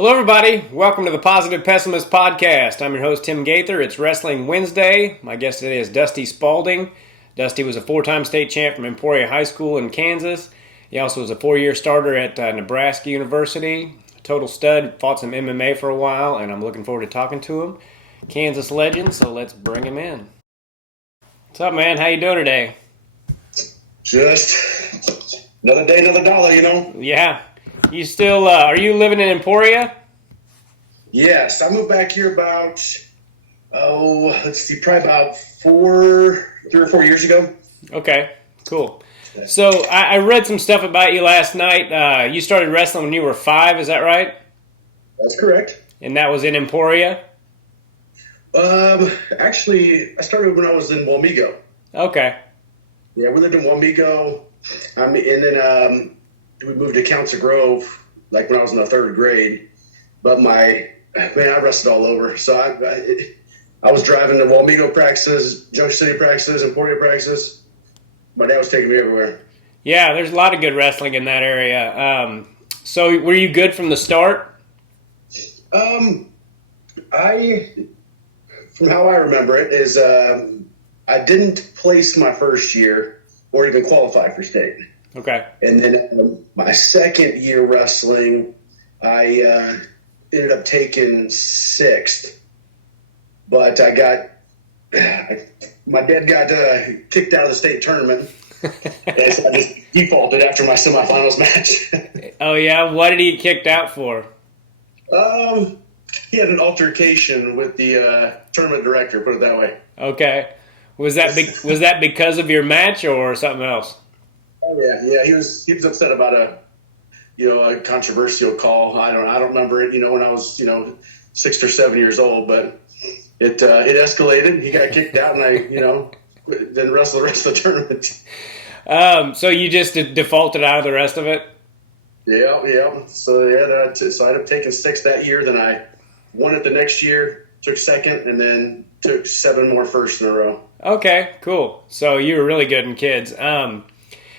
Hello, everybody. Welcome to the Positive Pessimist Podcast. I'm your host, Tim Gaither. It's Wrestling Wednesday. My guest today is Dusty Spaulding. Dusty was a four-time state champ from Emporia High School in Kansas. He also was a four-year starter at Nebraska University. Total stud, fought some MMA for a while, and I'm looking forward to talking to him. Kansas legend, so let's bring him in. What's up, man? How you doing today? Just another day, another dollar, you know? Yeah. You still, are you living in Emporia? Yes, I moved back here about, probably about 3 or 4 years ago. Okay, cool. So I read some stuff about you last night. You started wrestling when you were 5, is that right? That's correct. And that was in Emporia? Actually, I started when I was in Wamego. Okay. Yeah, we lived in Wamego, and then we moved to Council Grove, like when I was in the 3rd grade. But I wrestled all over. So I was driving to Wamego practices, Junction City practices, Emporia practices. My dad was taking me everywhere. Yeah, there's a lot of good wrestling in that area. So were you good from the start? From how I remember it, is I didn't place my first year or even qualify for state. Okay. And then my second year wrestling, I ended up taking 6th. But my dad got kicked out of the state tournament. And so I just defaulted after my semifinals match. Oh, yeah? What did he get kicked out for? He had an altercation with the tournament director, put it that way. Okay. Was that because of your match or something else? Oh yeah. He was upset about a controversial call. I don't remember it. When I was 6 or 7 years old, but it escalated. He got kicked out, and I didn't wrestle the rest of the tournament. So you just defaulted out of the rest of it? Yeah. So so I ended up taking 6th that year. Then I won it the next year, took 2nd, and then took 7 more firsts in a row. Okay, cool. So you were really good in kids.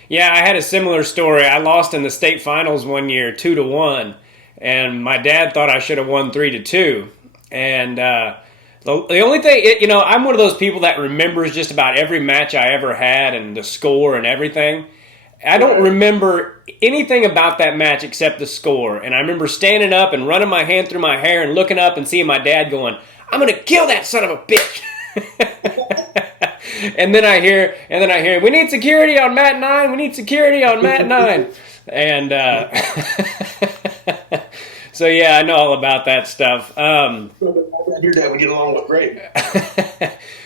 Yeah, I had a similar story. I lost in the state finals one year, 2-1, and my dad thought I should have won 3-2. And the only thing, I'm one of those people that remembers just about every match I ever had and the score and everything. I don't remember anything about that match except the score. And I remember standing up and running my hand through my hair and looking up and seeing my dad going, "I'm going to kill that son of a bitch." And then I hear, we need security on mat 9. We need security on mat 9. And so yeah, I know all about that stuff. Your dad would get along with great.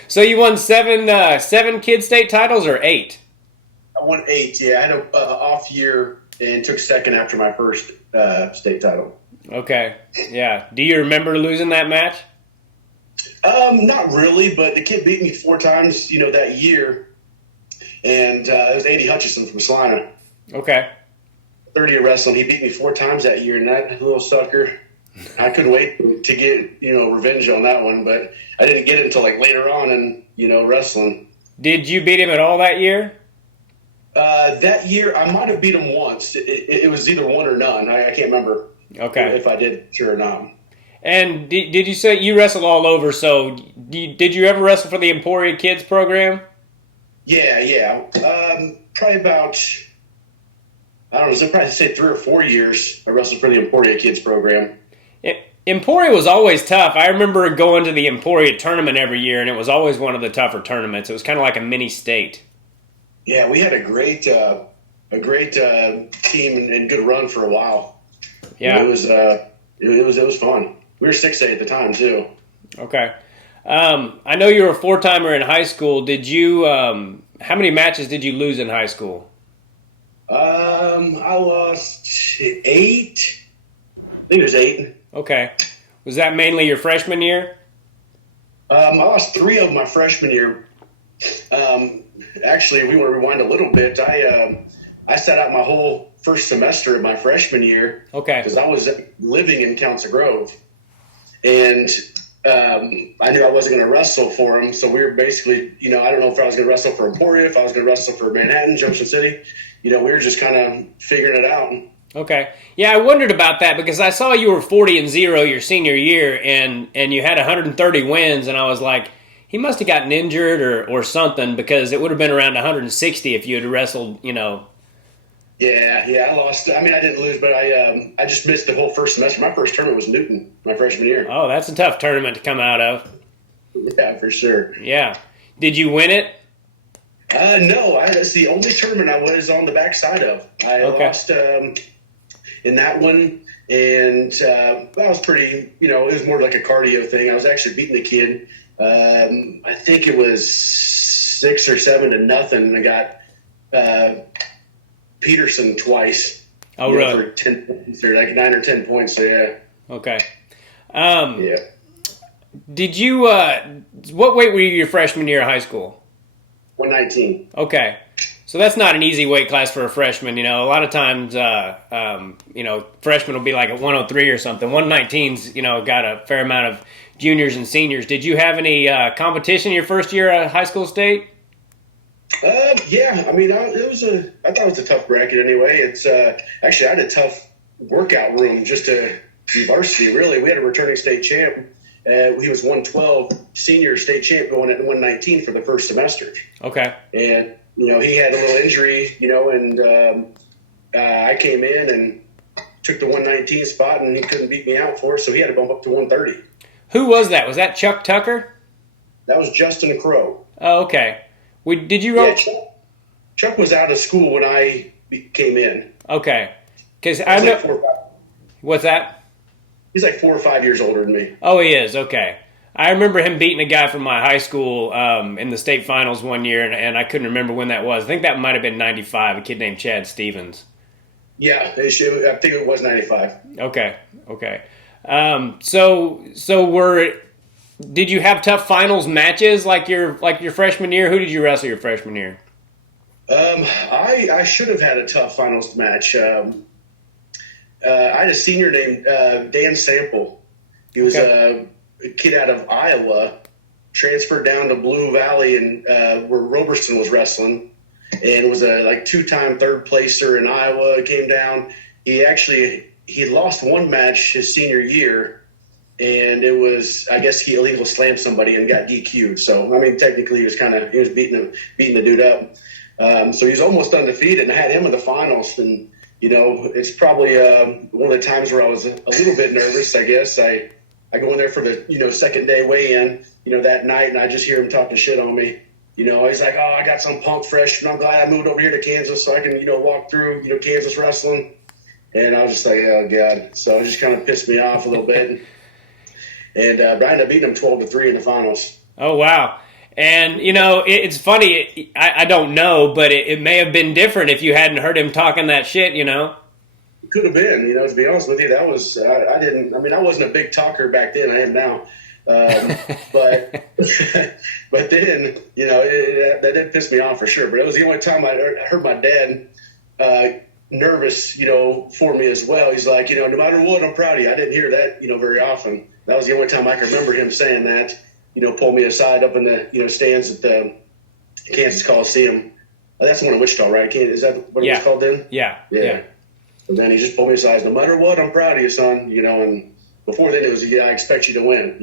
So you won 7 kid state titles or 8? I won 8. Yeah, I had an off year and took 2nd after my first state title. Okay, yeah. Do you remember losing that match? Not really, but the kid beat me 4 times, that year. And it was Andy Hutchison from Salina. Okay. 30-year wrestling. He beat me 4 times that year, and that little sucker, I couldn't wait to get, revenge on that one. But I didn't get it until later on in, wrestling. Did you beat him at all that year? That year, I might have beat him once. It was either one or none. I can't remember. Okay. If I did, sure or not. And did you say you wrestled all over? So did you ever wrestle for the Emporia Kids program? Yeah. Probably about, I don't know, probably say 3 or 4 years I wrestled for the Emporia Kids program. Emporia was always tough. I remember going to the Emporia tournament every year, and it was always one of the tougher tournaments. It was kind of like a mini state. Yeah, we had a great team and good run for a while. Yeah, it was fun. We were 6A at the time too. Okay. I know you were a 4-timer in high school. Did you? How many matches did you lose in high school? I lost 8. I think it was 8. Okay. Was that mainly your freshman year? I lost 3 of my freshman year. Actually, we want to rewind a little bit. I sat out my whole first semester of my freshman year. Okay. Because I was living in Council Grove. And I knew I wasn't going to wrestle for him. So we were basically, I don't know if I was going to wrestle for Emporia, if I was going to wrestle for Manhattan, Junction City. We were just kind of figuring it out. Okay. Yeah, I wondered about that because I saw you were 40-0 your senior year, and you had 130 wins, and I was like, he must have gotten injured or something because it would have been around 160 if you had wrestled, Yeah, I lost. I mean, I didn't lose, but I just missed the whole first semester. My first tournament was Newton, my freshman year. Oh, that's a tough tournament to come out of. Yeah, for sure. Yeah. Did you win it? No, that's the only tournament I was on the backside of. I Okay. lost in that one, and I was pretty. It was more like a cardio thing. I was actually beating the kid. I think it was 6 or 7 to 0, and I got Peterson twice. Oh, really? For 10 points, or like 9 or 10 points. So yeah. Okay. Yeah. Did you, what weight were you your freshman year of high school? 119. Okay. So that's not an easy weight class for a freshman. A lot of times, freshmen will be like at 103 or something. 119's, got a fair amount of juniors and seniors. Did you have any competition your first year at high school state? Yeah. I mean, I thought it was a tough bracket anyway. It's actually, I had a tough workout room just to be varsity, really. We had a returning state champ. He was 112 senior state champ going at 119 for the first semester. Okay. And, he had a little injury, and I came in and took the 119 spot, and he couldn't beat me out for it, so he had to bump up to 130. Who was that? Was that Chuck Tucker? That was Justin Crow. Oh, okay. Did you roll? Yeah, Chuck was out of school when I came in. Okay. Because I know. Like What's that? He's like 4 or 5 years older than me. Oh, he is. Okay. I remember him beating a guy from my high school in the state finals one year, and I couldn't remember when that was. I think that might have been 95, a kid named Chad Stevens. Yeah, I think it was 95. Okay. Did you have tough finals matches like your freshman year? Who did you wrestle your freshman year? I should have had a tough finals match. I had a senior named Dan Sample. He was a kid out of Iowa, transferred down to Blue Valley and where Roberson was wrestling, and was a two-time third placer in Iowa. Came down. He lost one match his senior year, and it was, I guess, he illegal slammed somebody and got DQ'd. So I mean, technically, he was beating the dude up. So he's almost undefeated, and I had him in the finals. And it's probably one of the times where I was a little bit nervous. I guess I go in there for the second day weigh-in that night, and I just hear him talking shit on me. He's like, "Oh, I got some punk fresh, and I'm glad I moved over here to Kansas so I can walk through Kansas wrestling." And I was just like, "Oh God!" So it just kind of pissed me off a little bit. And but I ended up beating him 12-3 in the finals. Oh, wow. And, it's funny. I don't know, but it may have been different if you hadn't heard him talking that shit, It could have been, to be honest with you. That was, I wasn't a big talker back then. I am now. But then, that did piss me off for sure. But it was the only time I heard my dad nervous, for me as well. He's like, no matter what, I'm proud of you. I didn't hear that, very often. That was the only time I can remember him saying that. Pull me aside up in the stands at the Kansas Coliseum. That's the one in Wichita, right? Is that what it was called then? Yeah. And then he just pulled me aside. No matter what, I'm proud of you, son. And before then it was, I expect you to win.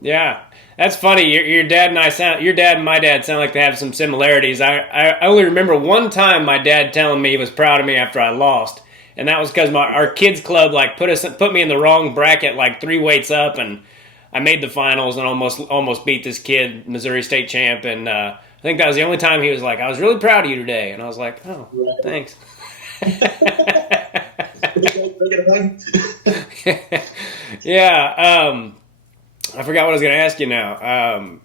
Yeah, that's funny. Your dad and my dad sound like they have some similarities. I only remember one time my dad telling me he was proud of me after I lost, and that was because our kids club put me in the wrong bracket 3 weights up, and I made the finals and almost beat this kid, Missouri State champ, and I think that was the only time he was like, "I was really proud of you today," and I was like, "Oh, right. Thanks." Yeah. I forgot what I was going to ask you now.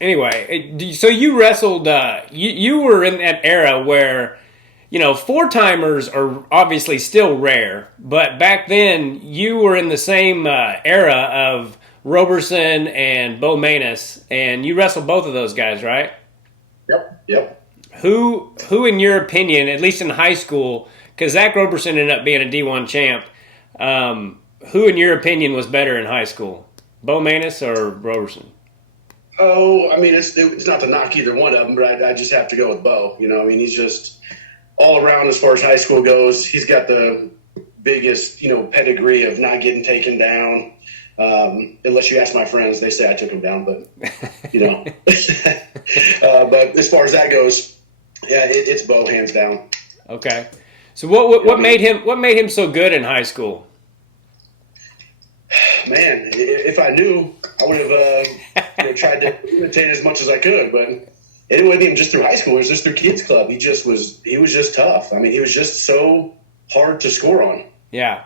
Anyway, so you wrestled. You were in that era where 4-timers are obviously still rare, but back then you were in the same era of Roberson and Bo Manus, and you wrestled both of those guys, right? Yep. Who in your opinion, at least in high school, because Zach Roberson ended up being a D1 champ, who in your opinion was better in high school, Bo Manus or Roberson? Oh, I mean, it's not to knock either one of them, but I just have to go with Bo. He's just all around as far as high school goes, he's got the biggest, pedigree of not getting taken down. Unless you ask my friends, they say I took him down, but but as far as that goes, yeah, it's Bo hands down. Okay. So what made him so good in high school? Man, if I knew, I would have tried to imitate as much as I could. But it wasn't even just through high school; it was just through kids club. He was just tough. I mean, he was just so hard to score on. Yeah.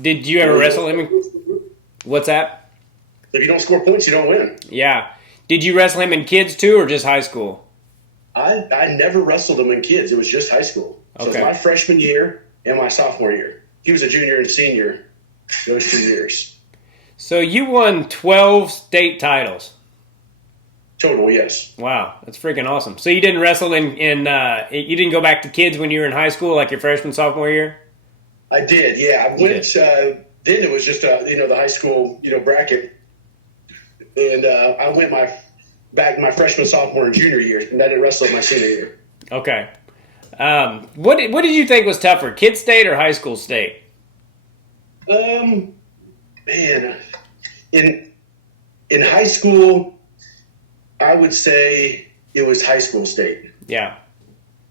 Did you ever wrestle him? What's that? If you don't score points, you don't win. Yeah. Did you wrestle him in kids too, or just high school? I never wrestled him in kids. It was just high school. So it was my freshman year and my sophomore year. He was a junior and senior those 2 years. So you won 12 state titles. Total, yes. Wow, that's freaking awesome. So you didn't wrestle in you didn't go back to kids when you were in high school, like your freshman, sophomore year? I did, yeah. I went, then it was just, the high school, bracket. And I went back my freshman, sophomore, and junior year, and I didn't wrestle my senior year. Okay. What did you think was tougher, kid state or high school state? Man, in high school, I would say it was high school state. Yeah.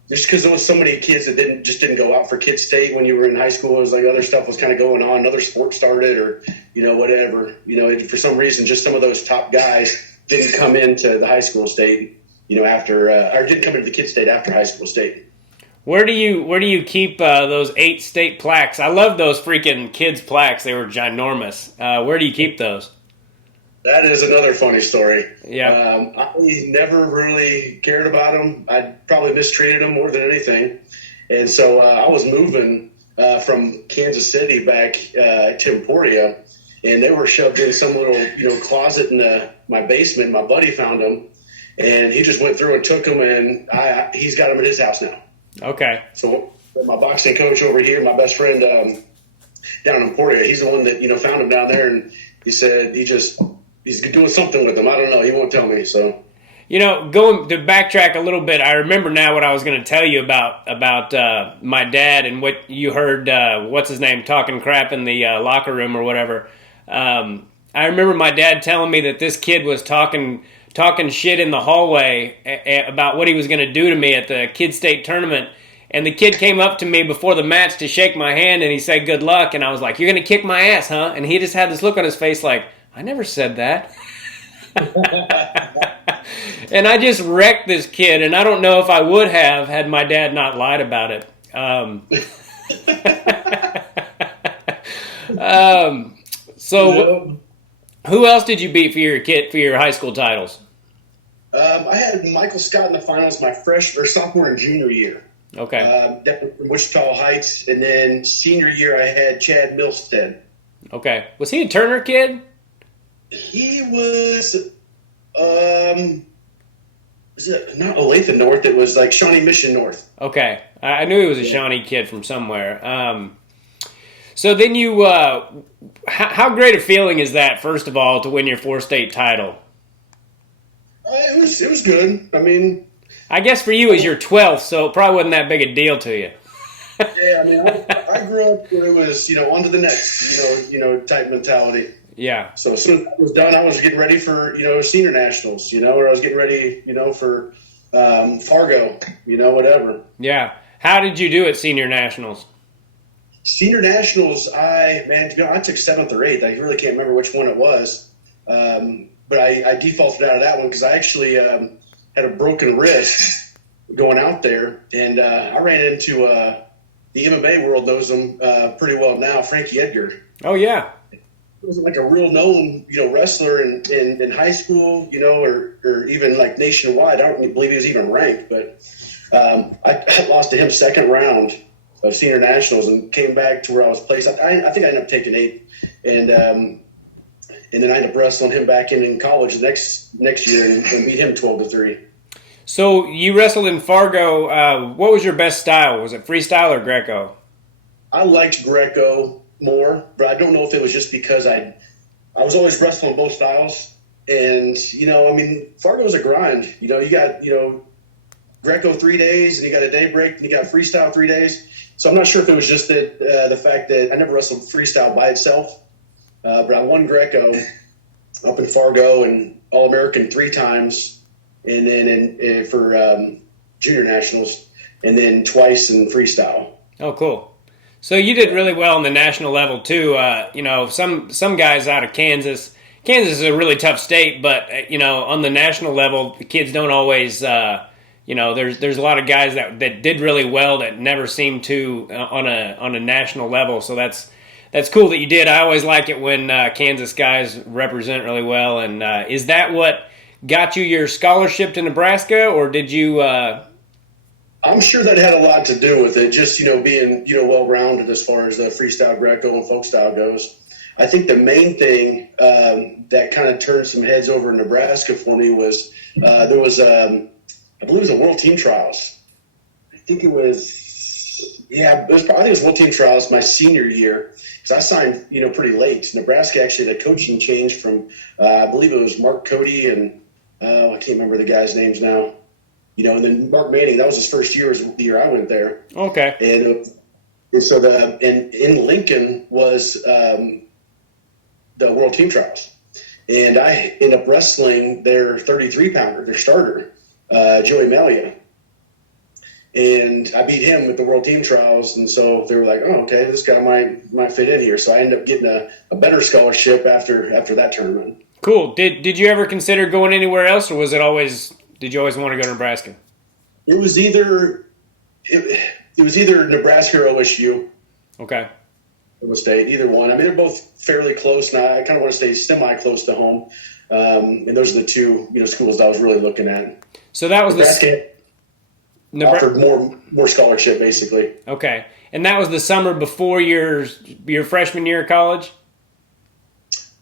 Just because there was so many kids that didn't go out for kid state when you were in high school. It was like other stuff was kind of going on, another sport started, or whatever. For some reason, just some of those top guys didn't come into the high school state. After or didn't come into the kid state after high school state. Where do you keep those 8 state plaques? I love those freaking kids plaques. They were ginormous. Where do you keep those? That is another funny story. Yeah. I never really cared about them. I probably mistreated them more than anything. And so I was moving from Kansas City back to Emporia, and they were shoved in some little closet in my basement. My buddy found them, and he just went through and took them, and he's got them at his house now. Okay. So my boxing coach over here, my best friend down in Emporia, he's the one that found him down there, and he said he's doing something with them. I don't know. He won't tell me. So, going to backtrack a little bit, I remember now what I was going to tell you about my dad and what you heard. What's his name talking crap in the locker room or whatever. I remember my dad telling me that this kid was talking shit in the hallway about what he was going to do to me at the kid state tournament. And the kid came up to me before the match to shake my hand, and he said, "Good luck." And I was like, "You're going to kick my ass, huh?" And he just had this look on his face like, I never said that. And I just wrecked this kid, and I don't know if I would have had my dad not lied about it. So who else did you beat for your high school titles? I had Michael Scott in the finals my sophomore and junior year. Okay. Definitely from Wichita Heights, and then senior year I had Chad Milstead. Okay. Was he a Turner kid? He was it not Olathe North? It was like Shawnee Mission North. Okay. I knew he was a Shawnee kid from somewhere. So then you, how great a feeling is that, first of all, to win your 4-state title? It was good. I mean, I guess for you it was your 12th, so it probably wasn't that big a deal to you. Yeah, I mean, I grew up where it was, on to the next, type mentality. Yeah. So as soon as that was done, I was getting ready for, senior nationals, or I was getting ready, for Fargo, whatever. Yeah. How did you do at senior nationals? Senior nationals, I took 7th or 8th. I really can't remember which one it was. But I defaulted out of that one because I actually had a broken wrist going out there. And I ran into the MMA world knows him pretty well now, Frankie Edgar. Oh, yeah. He wasn't like a real known, wrestler in high school, or even like nationwide. I don't believe he was even ranked, but I lost to him second round of senior nationals and came back to where I was placed. I think I ended up taking 8th, and then I ended up wrestling him back in college next year and beat him 12-3. So you wrestled in Fargo. What was your best style? Was it freestyle or Greco? I liked Greco more, but I don't know if it was just because I was always wrestling both styles. And, Fargo's a grind. You got, Greco 3 days, and you got a day break, and you got freestyle 3 days. So I'm not sure if it was just that the fact that I never wrestled freestyle by itself, but I won Greco up in Fargo and All American 3 times, and then for junior nationals, and then twice in freestyle. Oh, cool. So you did really well on the national level too. Some guys out of Kansas. Kansas is a really tough state, but on the national level, the kids don't always. There's a lot of guys that did really well that never seem to on a national level. So that's cool that you did. I always like it when Kansas guys represent really well. And is that what got you your scholarship to Nebraska, or did you? I'm sure that had a lot to do with it. Just being well-rounded as far as the freestyle, Greco, and folk style goes. I think the main thing that kind of turned some heads over in Nebraska for me was there was I believe it was a World Team Trials. I think it was World Team Trials my senior year, because I signed pretty late. Nebraska actually had a coaching change from I believe it was Mark Cody and I can't remember the guys' names now. And then Mark Manning, that was his first year, was the year I went there. Okay. And so in Lincoln was the World Team Trials, and I ended up wrestling their 33-pounder, their starter, Joey Malia, and I beat him at the World Team Trials. And so they were like, "Oh, okay, this guy might fit in here." So I ended up getting a better scholarship after that tournament. Cool. Did you ever consider going anywhere else, or was it always? Did you always want to go to Nebraska? It was either Nebraska or OSU. Okay. State, either one. I mean, they're both fairly close, and I kind of want to stay semi-close to home. And those are the two schools that I was really looking at. So that was Nebraska offered more scholarship, basically. Okay, and that was the summer before your freshman year of college?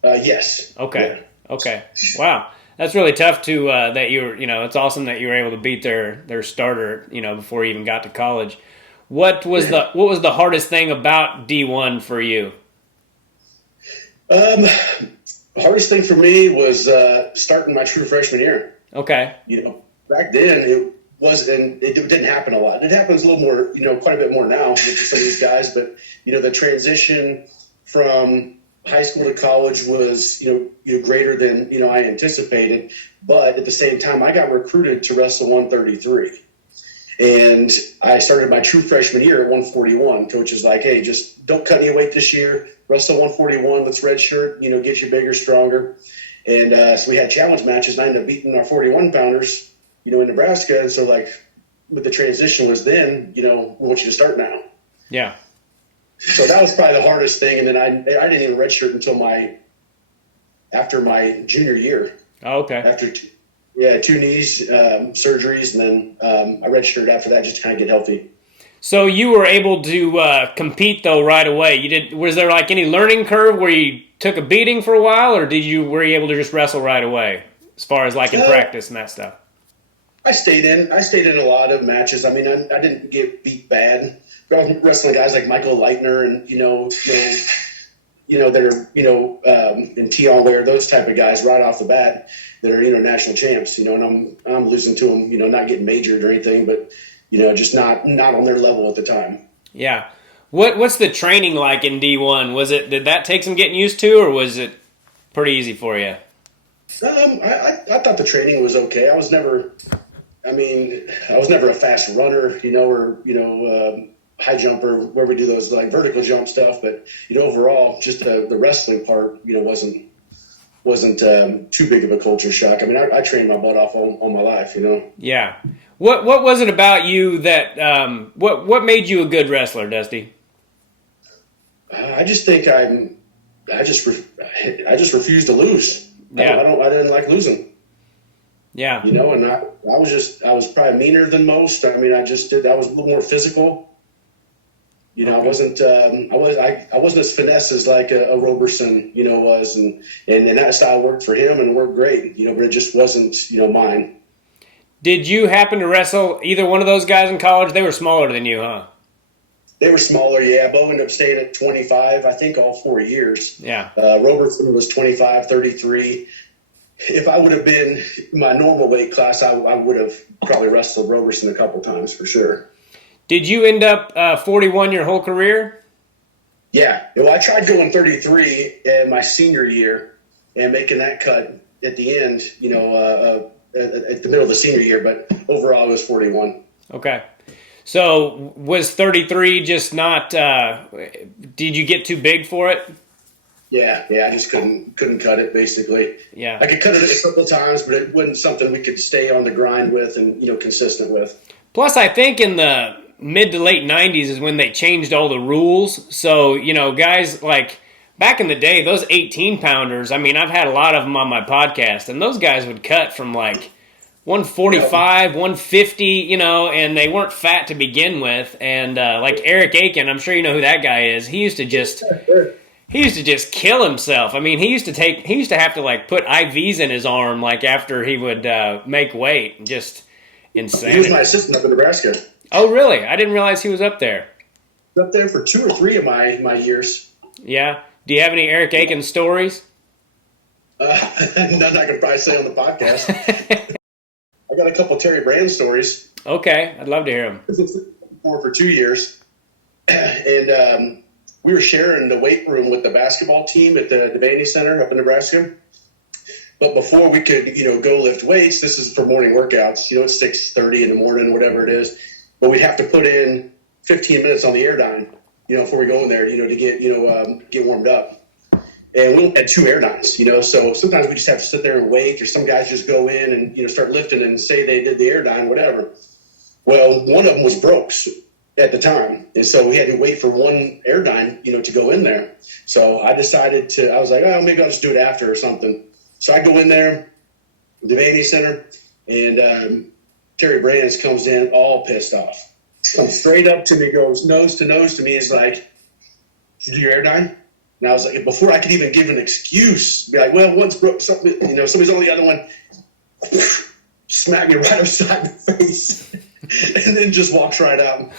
Yes. Okay. Yeah. Okay. Wow. That's really tough to that you were, it's awesome that you were able to beat their starter, before you even got to college. What was the hardest thing about D1 for you? Hardest thing for me was starting my true freshman year. Okay. Back then it didn't happen a lot. It happens a little more, quite a bit more now with some of these guys, but the transition from high school to college was, greater than, I anticipated. But at the same time, I got recruited to wrestle 133. And I started my true freshman year at 141. Coach is like, "Hey, just don't cut any weight this year. Wrestle 141. Let's redshirt, get you bigger, stronger." And so we had challenge matches, and I ended up beating our 41-pounders, in Nebraska. And so, with the transition was then, we want you to start now. Yeah. So that was probably the hardest thing. And then I didn't even redshirt until after my junior year. Oh, okay. After 2 knees surgeries, and then I redshirted after that just to kind of get healthy. So you were able to compete though right away. Was there any learning curve where you took a beating for a while, or were you able to just wrestle right away as far as in practice and that stuff? I stayed in a lot of matches. I mean, I didn't get beat bad. I was wrestling guys like Michael Leitner and that are in Tion Ware, those type of guys right off the bat that are national champs. And I'm losing to them. Not getting majored or anything, but just not on their level at the time. Yeah. What's the training like in D1? Did that take some getting used to, or was it pretty easy for you? I thought the training was okay. I was never a fast runner, or high jumper where we do those vertical jump stuff. But overall, just the wrestling part, wasn't too big of a culture shock. I mean, I trained my butt off all my life, Yeah. What was it about you that what made you a good wrestler, Dusty? I just think I just refused to lose. Yeah. I didn't like losing. Yeah. And I was probably meaner than most. I mean, I was a little more physical. Okay. I wasn't as finesse as a Roberson, was, and that style worked for him and worked great, but it just wasn't, mine. Did you happen to wrestle either one of those guys in college? They were smaller than you, huh? They were smaller, yeah. Bo ended up staying at 25, I think, all 4 years. Yeah. Robertson was 25, 33. if I would have been my normal weight class, I would have probably wrestled Roberson a couple times for sure. Did you end up 41 your whole career? Yeah. Well, I tried going 33 in my senior year and making that cut at the end, at the middle of the senior year, but overall it was 41. Okay. So was 33 just not, did you get too big for it? Yeah, I just couldn't cut it basically. Yeah. I could cut it a couple of times, but it wasn't something we could stay on the grind with and, consistent with. Plus, I think in the mid to late 90s is when they changed all the rules. So, guys like back in the day, those 18-pounders, I mean, I've had a lot of them on my podcast, and those guys would cut from like 145, 150, and they weren't fat to begin with. And like Eric Aiken, I'm sure you know who that guy is. He used to just kill himself. I mean, he used to have to like put IVs in his arm like after he would make weight. Just insane. He was my assistant up in Nebraska. Oh, really? I didn't realize he was up there. Up there for 2 or 3 of my years. Yeah. Do you have any Eric Aiken stories? None I could probably say on the podcast. I got a couple of Terry Brand stories. Okay, I'd love to hear them. For 2 years, and we were sharing the weight room with the basketball team at the Devaney Center up in Nebraska. But before we could, go lift weights, this is for morning workouts. It's 6:30 in the morning, whatever it is. But we'd have to put in 15 minutes on the Airdyne, before we go in there, to get warmed up. And we had 2 Airdynes, so sometimes we just have to sit there and wait, or some guys just go in and, start lifting and say they did the Airdyne, whatever. Well, one of them was broke at the time. And so we had to wait for one Airdyne, to go in there. So I decided I was like, oh, maybe I'll just do it after or something. So I go in there, the Devaney Center, and Terry Brands comes in all pissed off. Comes straight up to me, goes nose to me, is like, did you do your Airdyne? And I was like, before I could even give an excuse, be like, well, one's broke, something, somebody's on the other one, smack me right upside the face, and then just walks right out.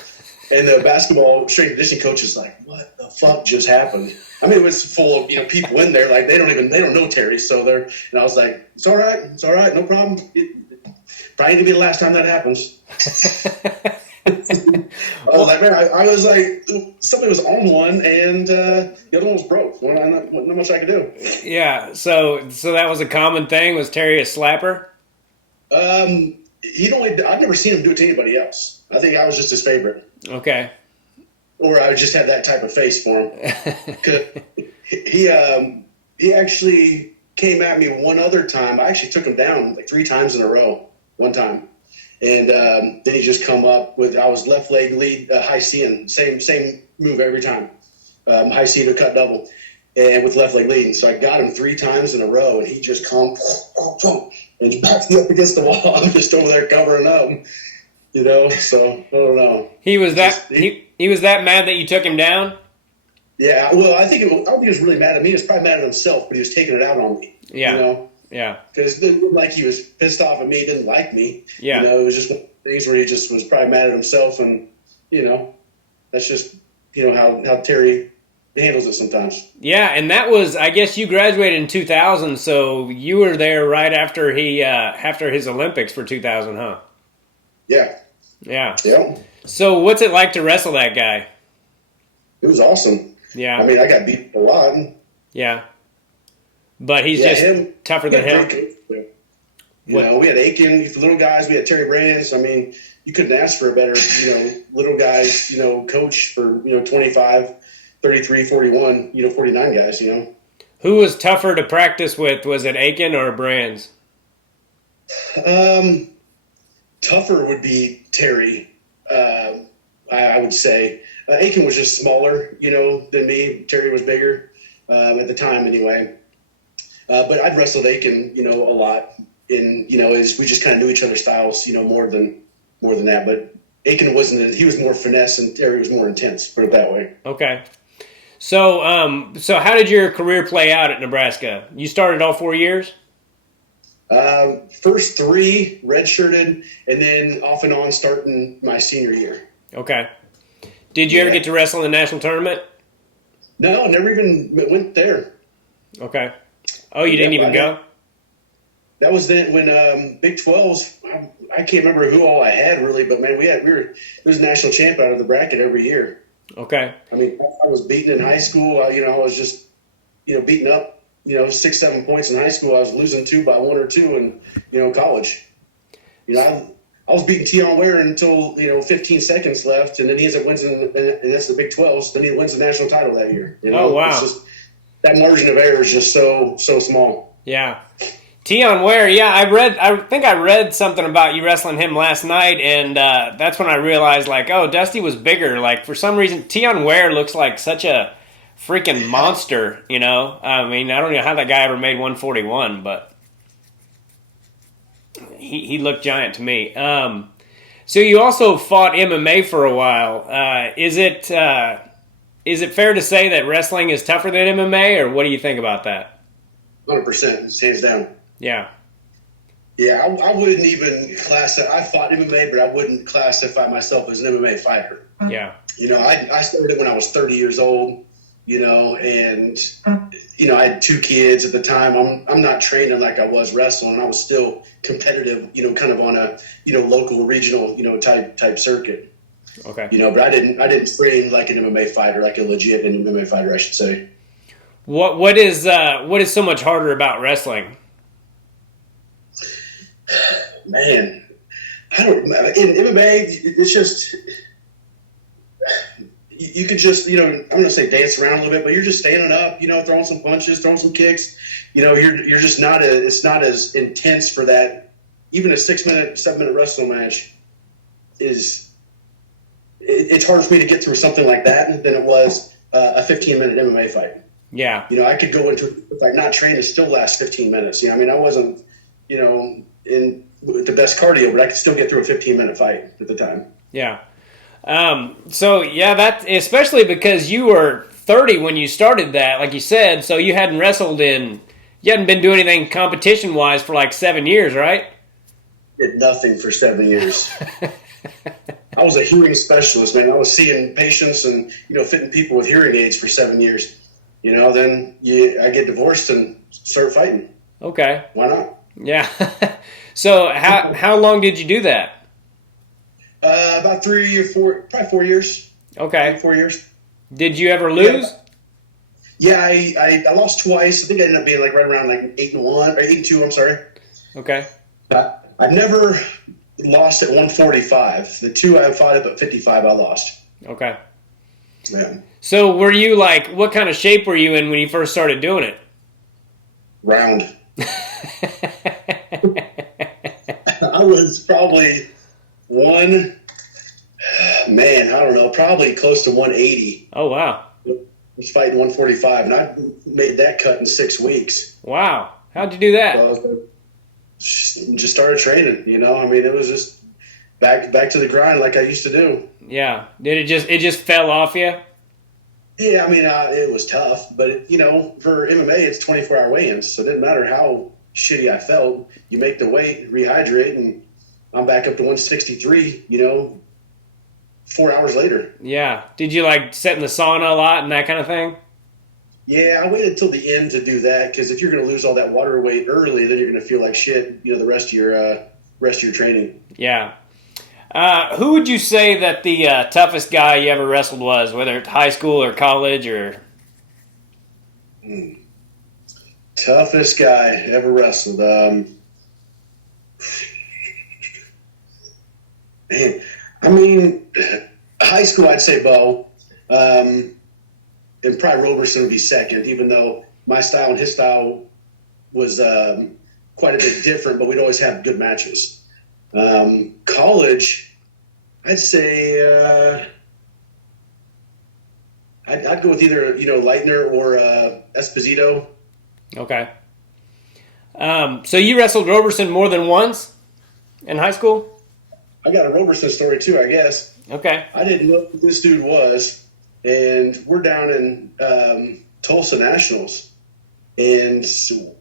And the basketball strength and conditioning coach is like, what the fuck just happened? I mean, it was full of, people in there, like they don't know Terry. So and I was like, it's all right, no problem. Probably gonna be the last time that happens. I was like, man, I was like, somebody was on one and the other one was broke. Not much I could do. Yeah, so that was a common thing. Was Terry a slapper? I've never seen him do it to anybody else. I think I was just his favorite. Okay. Or I just had that type of face for him. 'Cause he actually came at me one other time. I actually took him down like 3 times in a row one time. And then he just come up with, I was left leg lead, high C-ing, same move every time. High C to cut double, and with left leg leading. So I got him 3 times in a row, and he just come and he backed me up against the wall. I'm just over there covering up, So I don't know. He was he was that mad that you took him down? Yeah. Well, I don't think he was really mad at me. He was probably mad at himself, but he was taking it out on me. Yeah. Yeah. Because it didn't look like he was pissed off at me, didn't like me. Yeah. It was just one of the things where he just was probably mad at himself, and that's just how Terry handles it sometimes. Yeah, and that was, I guess you graduated in 2000, so you were there right after after his Olympics for 2000, huh? Yeah. Yeah. Yeah. So what's it like to wrestle that guy? It was awesome. Yeah. I mean, I got beat a lot. Yeah. But he's just tougher than him. We had Aiken, little guys. We had Terry Brands. I mean, you couldn't ask for a better, little guys, coach for, 25, 33, 41, 49 guys, Who was tougher to practice with? Was it Aiken or Brands? Tougher would be Terry, I would say. Aiken was just smaller, than me. Terry was bigger at the time anyway. But I'd wrestled Aiken, a lot. As we just kind of knew each other's styles, more than that. But Aiken he was more finesse, and Terry was more intense. Put it that way. Okay. So how did your career play out at Nebraska? You started all 4 years? First 3 redshirted, and then off and on starting my senior year. Okay. Did you ever get to wrestle in the national tournament? No, never even went there. Okay. Oh, you didn't even go? that was then when Big 12s. I can't remember who all I had really, but man, we was national champ out of the bracket every year. Okay. I mean, I was beaten in high school. I was just beaten up. 6-7 points in high school. I was losing two by one or two in college. I was beating Tion Ware until 15 seconds left, and then he ends up wins, and that's the Big 12s. Then he wins the national title that year. Oh wow! It's just, that margin of error is just so small. Yeah, Tion Ware. Yeah, I think I read something about you wrestling him last night, and that's when I realized, like, oh, Dusty was bigger. Like, for some reason, Tion Ware looks like such a freaking monster. I mean, I don't know how that guy ever made 141, but he looked giant to me. So you also fought MMA for a while. Is it fair to say that wrestling is tougher than MMA, or what do you think about that? 100%, hands down. Yeah. Yeah, I wouldn't even I fought MMA, but I wouldn't classify myself as an MMA fighter. Yeah. I started when I was 30 years old, and I had two kids at the time. I'm not training like I was wrestling. I was still competitive, kind of on a, local, regional, type circuit. Okay. But I didn't train like an MMA fighter, like a legit MMA fighter, I should say. What is so much harder about wrestling? Man, in MMA, it's just, you could just, I'm going to say dance around a little bit, but you're just standing up, throwing some punches, throwing some kicks. You're just it's not as intense for that. Even a 7-minute wrestling match it's hard for me to get through something like that than it was a 15-minute MMA fight. Yeah. I could go into a fight not trained to still last 15 minutes. I mean, I wasn't, in the best cardio, but I could still get through a 15-minute fight at the time. Yeah. So yeah, that especially because you were 30 when you started that, like you said, so you hadn't been doing anything competition wise for like 7 years, right? Did nothing for 7 years. I was a hearing specialist, man. I was seeing patients and, fitting people with hearing aids for 7 years. Then I get divorced and start fighting. Okay. Why not? Yeah. So how long did you do that? About 3 or 4, probably 4 years. Okay. 4 years. Did you ever lose? Yeah, I lost twice. I think I ended up being like right around like 8-1 or 8-2. I'm sorry. Okay. I've never lost at 145. The two I fought at 55, I lost. Okay. Yeah. So were you like, what kind of shape were you in when you first started doing it? Round. I was probably probably close to 180. Oh, wow. I was fighting 145, and I made that cut in 6 weeks. Wow. How'd you do that? So just started training, I mean, it was just back to the grind like I used to do. Yeah. Did it just fell off you? Yeah, I mean, it was tough, but, for MMA, it's 24-hour weigh-ins, so it didn't matter how shitty I felt. You make the weight, rehydrate, and I'm back up to 163, 4 hours later. Yeah. Did you, sit in the sauna a lot and that kind of thing? Yeah, I waited till the end to do that, because if you're going to lose all that water weight early, then you're going to feel like shit, the rest of your training. Yeah. Who would you say that the toughest guy you ever wrestled was, whether it's high school or college or? Toughest guy ever wrestled. Man, I mean, high school, I'd say Bo. And probably Roberson would be second, even though my style and his style was quite a bit different, but we'd always have good matches. College, I'd say I'd go with either Leitner or Esposito. Okay. So you wrestled Roberson more than once in high school? I got a Roberson story too, I guess. Okay. I didn't know who this dude was, and we're down in Tulsa Nationals, and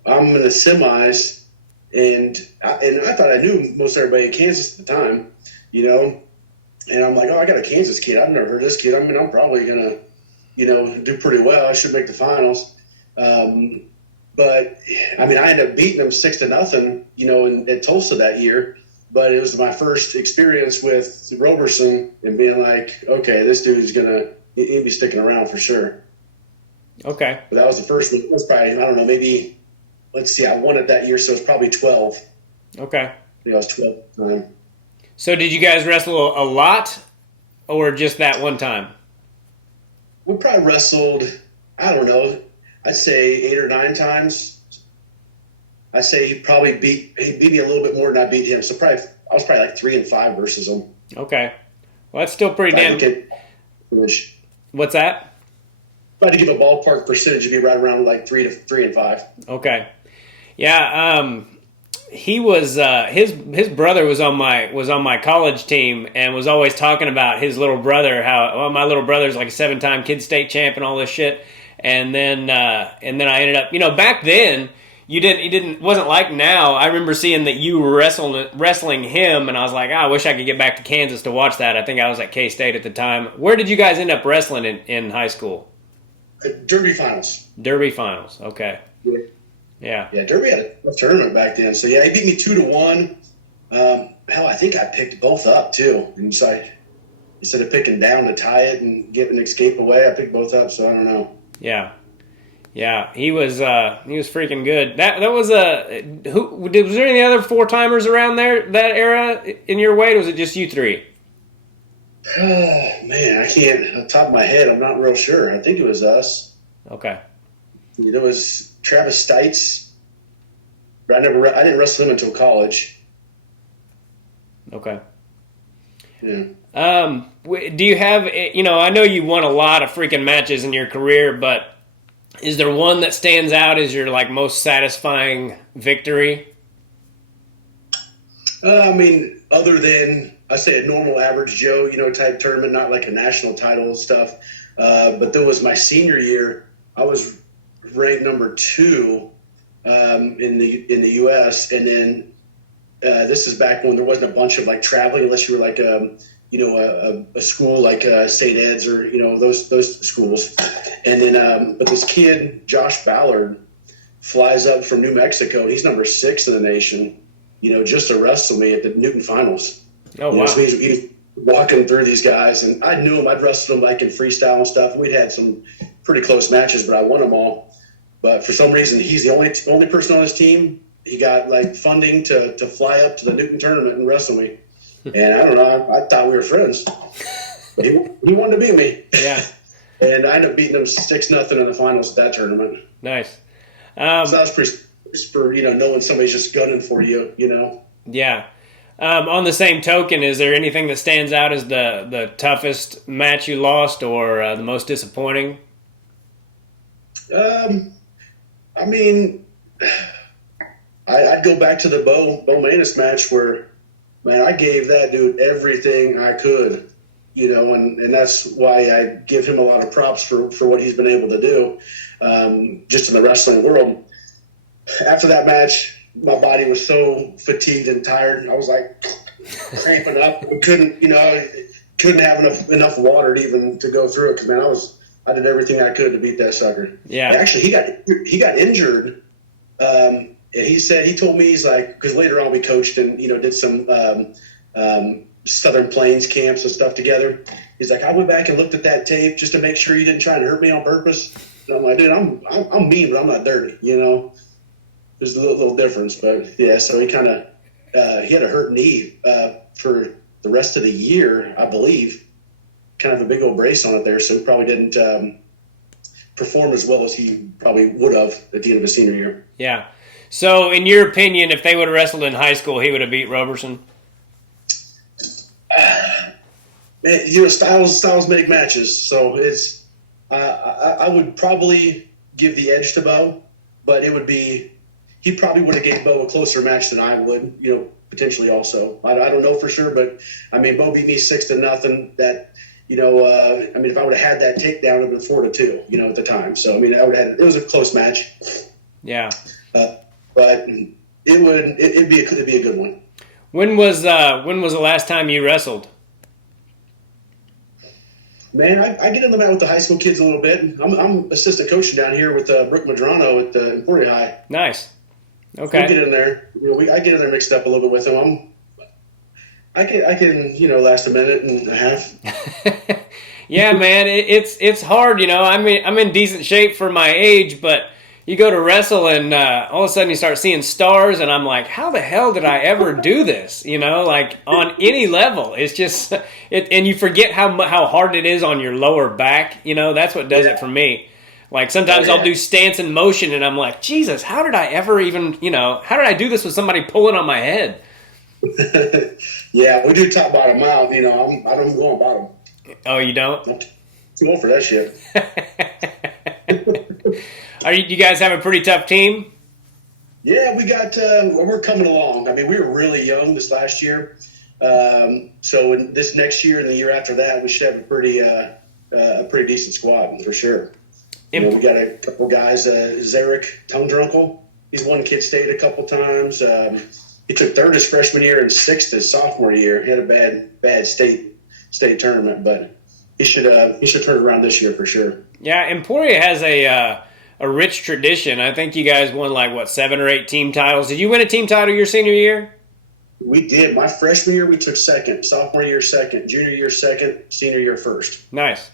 I'm in the semis. And I thought I knew most everybody in Kansas at the time, and I'm like, oh, I got a Kansas kid. I've never heard of this kid. I mean, I'm probably going to, do pretty well. I should make the finals. But But I mean, I ended up beating him 6-0, in Tulsa that year. But it was my first experience with Roberson and being like, okay, this dude's he'll be sticking around for sure. Okay. But that was the first one. It was probably, I don't know, maybe, let's see, I won it that year, so it's probably 12. Okay. I was 12 at the time. So did you guys wrestle a lot or just that one time? We probably wrestled, I don't know, I'd say 8 or 9 times. I'd say he beat me a little bit more than I beat him. So I was probably like 3-5 versus him. Okay. Well, that's still pretty damn. What's that? If I had to give a ballpark percentage, it'd be right around like 3-5. Okay. Yeah. He was his brother was on my college team and was always talking about his little brother, how my little brother's like a 7-time kid state champ and all this shit. And then I ended up, back then it wasn't like now. I remember seeing that you were wrestling him, and I was like, I wish I could get back to Kansas to watch that. I think I was at K-State at the time. Where did you guys end up wrestling in high school? Derby finals. Derby finals. Okay. Yeah. Yeah, Derby had a tournament back then. So yeah, he beat me 2-1. Hell, I think I picked both up too. And so instead of picking down to tie it and get an escape away, I picked both up. So I don't know. Yeah. Yeah, he was freaking good. That was was there any other 4-timers around there that era in your weight? Or was it just you 3? Man, I can't. On top of my head, I'm not real sure. I think it was us. Okay. It was Travis Stites. I didn't wrestle him until college. Okay. Yeah. Do you have? I know you won a lot of freaking matches in your career, but is there one that stands out as your like most satisfying victory? I mean, other than I say a normal average Joe, type tournament, not like a national title stuff. But there was my senior year. I was ranked number 2 in the U.S. And then this is back when there wasn't a bunch of like traveling unless you were like a school like St. Ed's or those schools. And then but this kid Josh Ballard flies up from New Mexico. And he's number 6 in the nation. Just to wrestle me at the Newton finals. Oh wow! So he's walking through these guys, and I knew him. I'd wrestled him like in freestyle and stuff. We'd had some pretty close matches, but I won them all. But for some reason, he's the only person on his team. He got like funding to fly up to the Newton tournament and wrestle me. And I don't know. I thought we were friends. But he wanted to beat me. Yeah. And I ended up beating him 6-0 in the finals at that tournament. Nice. So that was pretty. For knowing somebody's just gunning for you, Yeah. On the same token, is there anything that stands out as the toughest match you lost or the most disappointing? I mean, I'd go back to the Bo Manus match where, man, I gave that dude everything I could, and that's why I give him a lot of props for what he's been able to do, just in the wrestling world. After that match, my body was so fatigued and tired. I was like cramping up. Couldn't have enough water to go through it. Because man, I did everything I could to beat that sucker. Yeah. Actually, he got injured, and he told me he's like, because later on we coached and did some Southern Plains camps and stuff together. He's like, I went back and looked at that tape just to make sure you didn't try to hurt me on purpose. And I'm like, dude, I'm mean, but I'm not dirty. There's a little difference, but yeah. So he kind of he had a hurt knee for the rest of the year, I believe. Kind of a big old brace on it there, so he probably didn't perform as well as he probably would have at the end of his senior year. Yeah. So, in your opinion, if they would have wrestled in high school, he would have beat Roberson? Man, styles make matches, so it's. I would probably give the edge to Bo, but it would be. He probably would have gave Bo a closer match than I would, potentially also. I don't know for sure, but I mean, Bo beat me 6-0. That, if I would have had that takedown, it would have been 4-2, at the time. So I mean, it was a close match. Yeah. But it'd be a good one. When was the last time you wrestled? Man, I get in the mat with the high school kids a little bit. I'm assistant coaching down here with Brooke Madrano at Emporia High. Nice. We Okay. get in there. I get in there mixed up a little bit with them. I can last a minute and a half. Yeah, man, it's hard. I mean, I'm in decent shape for my age, but you go to wrestle and all of a sudden you start seeing stars, and I'm like, how the hell did I ever do this? Like on any level, it's just and you forget how hard it is on your lower back. That's what does it for me. Like sometimes I'll do stance and motion, and I'm like, Jesus, how did I ever even how did I do this with somebody pulling on my head? Yeah, we do top bottom out. I don't go on bottom. Oh, you don't? I'm too old for that shit. You guys have a pretty tough team? Yeah, we got. We're coming along. I mean, we were really young this last year, so in this next year and the year after that, we should have a pretty decent squad for sure. We got a couple guys. Zarek Tundrunkel, he's won Kid State a couple times. He took third his freshman year and sixth his sophomore year. He had a bad state tournament, but he should turn it around this year for sure. Yeah, Emporia has a rich tradition. I think you guys won 7 or 8 team titles. Did you win a team title your senior year? We did. My freshman year we took second, sophomore year second, junior year second, senior year first. Nice.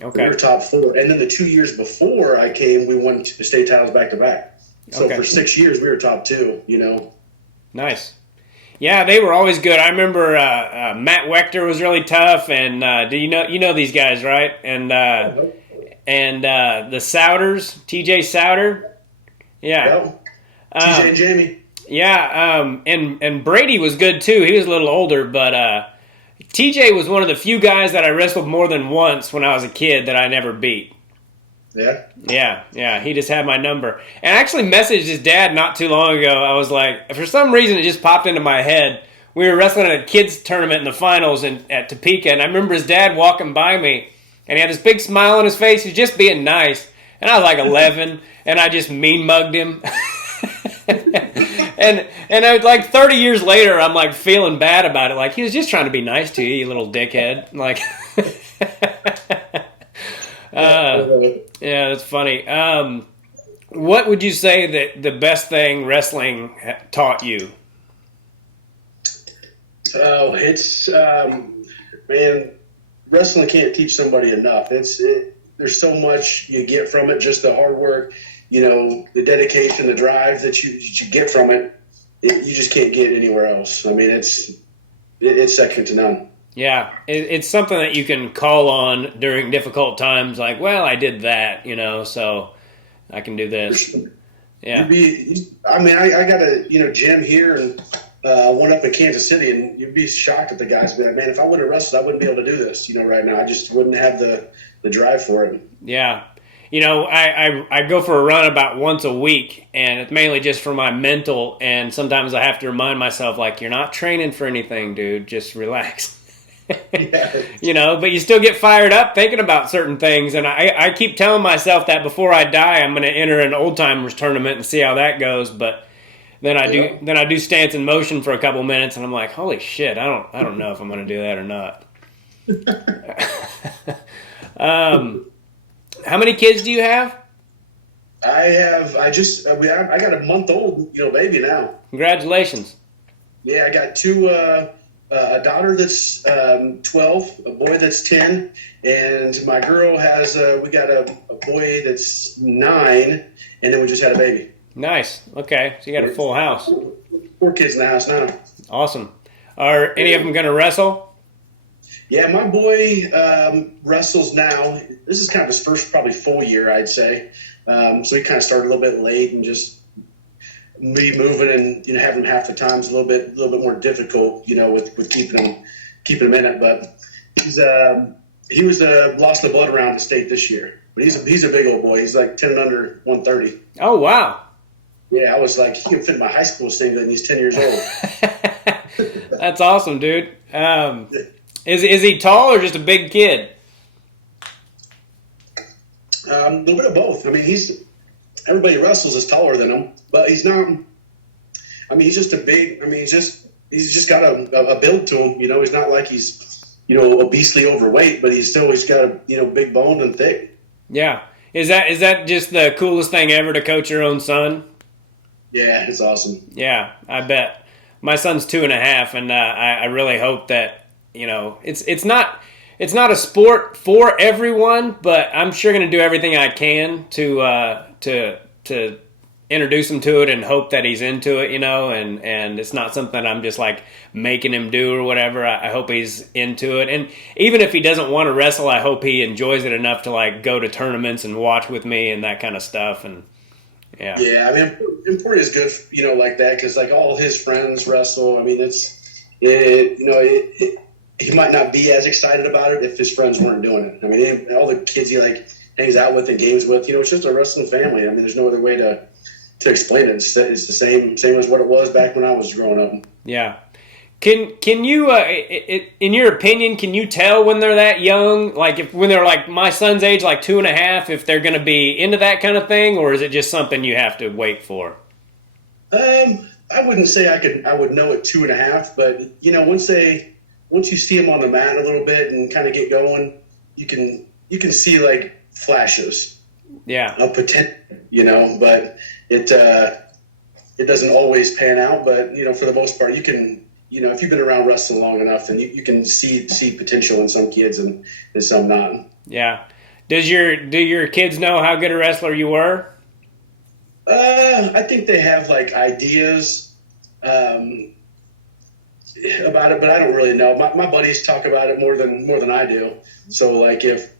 Okay. We were top 4, and then the 2 years before I came, we won the state titles back to back. So for 6 years we were top 2. Nice. Yeah, they were always good. I remember Matt Wechter was really tough, and do you know these guys, right? And the Souders, TJ Souder, yeah, TJ and Jamie, yeah, and Brady was good too. He was a little older, but TJ was one of the few guys that I wrestled more than once when I was a kid that I never beat. Yeah. He just had my number. And I actually messaged his dad not too long ago. I was like, for some reason, it just popped into my head. We were wrestling at a kids tournament in the finals at Topeka, and I remember his dad walking by me, and he had this big smile on his face. He was just being nice. And I was like 11, and I just mean mugged him. and I, 30 years later, I'm feeling bad about it. Like, he was just trying to be nice to you, you little dickhead. Yeah, that's funny. What would you say that the best thing wrestling taught you? Oh, it's man, wrestling can't teach somebody enough. There's so much you get from it, just the hard work, the dedication, the drive that you get from it. You just can't get anywhere else. I mean, it's second to none. Yeah, it's something that you can call on during difficult times. Like, well, I did that, so I can do this. Yeah. I got a gym here and one up in Kansas City, and you'd be shocked at the guys. Be like, man, if I wouldn't have wrestled, I wouldn't be able to do this. Right now, I just wouldn't have the drive for it. Yeah. I go for a run about once a week, and it's mainly just for my mental. And sometimes I have to remind myself, you're not training for anything, dude. Just relax. Yeah. But you still get fired up thinking about certain things, and I keep telling myself that before I die, I'm going to enter an old timers tournament and see how that goes. But then I do stance and motion for a couple minutes, and I'm like, holy shit, I don't know if I'm going to do that or not. How many kids do you have? I got a month-old baby now. Congratulations. Yeah, I got two. A daughter that's 12, a boy that's 10, and my girl has we got a boy that's 9, and then we just had a baby. Nice. Okay, so you got a full house. 4 kids in the house now. Awesome. Are any of them going to wrestle? Yeah, my boy wrestles now. This is kind of his first probably full year, I'd say. So he kind of started a little bit late, and just me moving and having half the time is a little bit more difficult, with keeping him in it. But he was lost the blood around the state this year. But he's a big old boy. He's 10 and under 130. Oh wow! Yeah, I was like, he can fit in my high school singlet, and he's 10 years old. That's awesome, dude. Is he tall or just a big kid? A little bit of both. I mean, everybody who wrestles is taller than him, but he's not. I mean, he's just a big. I mean, he's just got a build to him. He's not like he's obesely overweight, but he's got a, big bone and thick. Yeah. Is that just the coolest thing ever to coach your own son? Yeah, it's awesome. Yeah, I bet. My son's 2.5, and I really hope that it's not a sport for everyone, but I'm sure going to do everything I can to introduce him to it and hope that he's into it, and it's not something I'm just like making him do or whatever. I hope he's into it, and even if he doesn't want to wrestle, I hope he enjoys it enough to like go to tournaments and watch with me and that kind of stuff. And yeah, Yeah, I mean, Emporia is good, like that because like all his friends wrestle. I mean, he might not be as excited about it if his friends weren't doing it. I mean, all the kids he like hangs out with and games with, it's just a wrestling family. I mean, there's no other way to explain it. It's the same as what it was back when I was growing up. yeah. Can you, in your opinion, can you tell when they're that young? Like when they're like my son's age, like 2.5, if they're going to be into that kind of thing, or is it just something you have to wait for? I wouldn't say I would know at 2.5, but once you see them on the mat a little bit and kind of get going, you can see like flashes Yeah. of potential, but it doesn't always pan out. But for the most part, you can. If you've been around wrestling long enough, then you can see potential in some kids and some not. Yeah. Do your kids know how good a wrestler you were? I think they have like ideas about it, but I don't really know. My buddies talk about it more than I do. So like if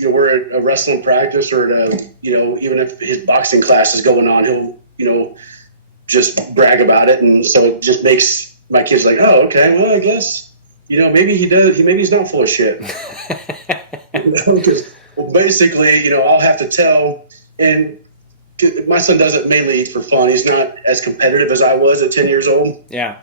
we're at a wrestling practice or at a, even if his boxing class is going on, he'll just brag about it, and so it just makes my kids like, oh, okay, well, I guess, maybe he does. Maybe he's not full of shit. Because basically, I'll have to tell, and my son does it mainly for fun. He's not as competitive as I was at 10 years old. Yeah.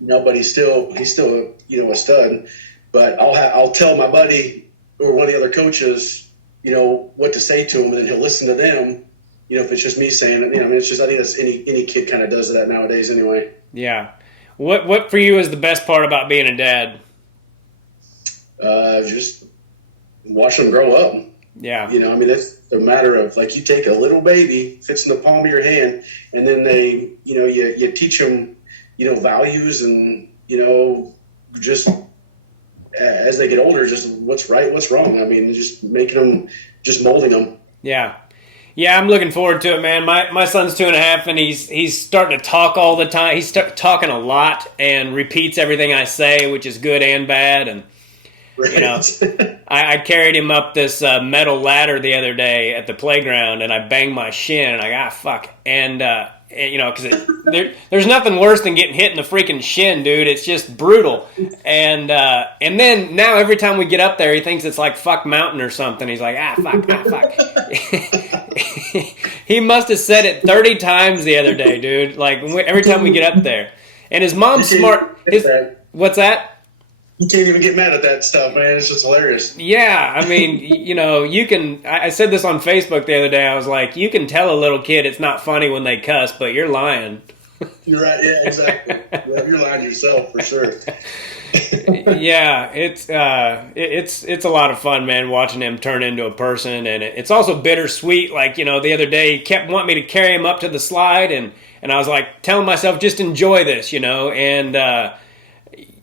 But he's still a stud. But I'll tell my buddy or one of the other coaches, what to say to him, and then he'll listen to them. If it's just me saying it, it's just, I think that's any kid kind of does that nowadays anyway. Yeah. What for you is the best part about being a dad? Just watching them grow up. Yeah. That's a matter of like you take a little baby, fits in the palm of your hand, and then they, you teach them, values and, just as they get older, just what's right, what's wrong. I mean, just making them, just molding them. Yeah. Yeah, I'm looking forward to it, man. My son's 2.5, and he's starting to talk all the time. He's talking a lot and repeats everything I say, which is good and bad. And I carried him up this metal ladder the other day at the playground, and I banged my shin, and I got fuck. And because there's nothing worse than getting hit in the freaking shin, dude. It's just brutal. And then now every time we get up there, he thinks it's like fuck mountain or something. He's like, fuck. He must have said it 30 times the other day, dude. Like every time we get up there. And his mom's smart. What's that? You can't even get mad at that stuff, man. It's just hilarious. Yeah, I mean, you can. I said this on Facebook the other day. I was like, you can tell a little kid it's not funny when they cuss, but you're lying. You're right. Yeah, exactly. Yeah, you're lying to yourself for sure. Yeah, it's a lot of fun, man, watching him turn into a person, and it's also bittersweet. Like the other day, he kept wanting me to carry him up to the slide, and I was like telling myself just enjoy this, and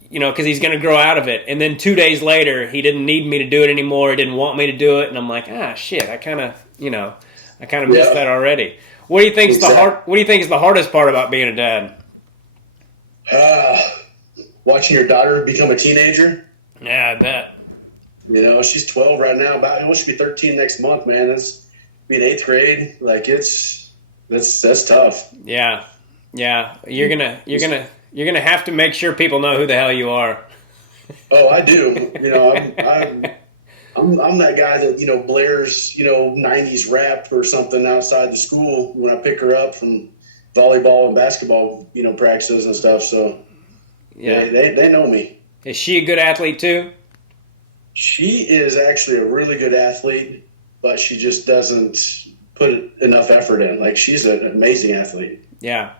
because he's going to grow out of it. And then 2 days later, he didn't need me to do it anymore. He didn't want me to do it, and I'm like, shit, I kind of missed that already. What do you think is What do you think is the hardest part about being a dad? Watching your daughter become a teenager. Yeah, I bet. She's 12 right now. She'll be 13 next month, man. That's be in 8th grade. Like that's tough. Yeah. You're gonna have to make sure people know who the hell you are. Oh, I do. I'm that guy that blares 90s rap or something outside the school when I pick her up from volleyball and basketball practices and stuff. So yeah, they know me. Is she a good athlete too? She is actually a really good athlete, but she just doesn't put enough effort in. Like she's an amazing athlete. Yeah.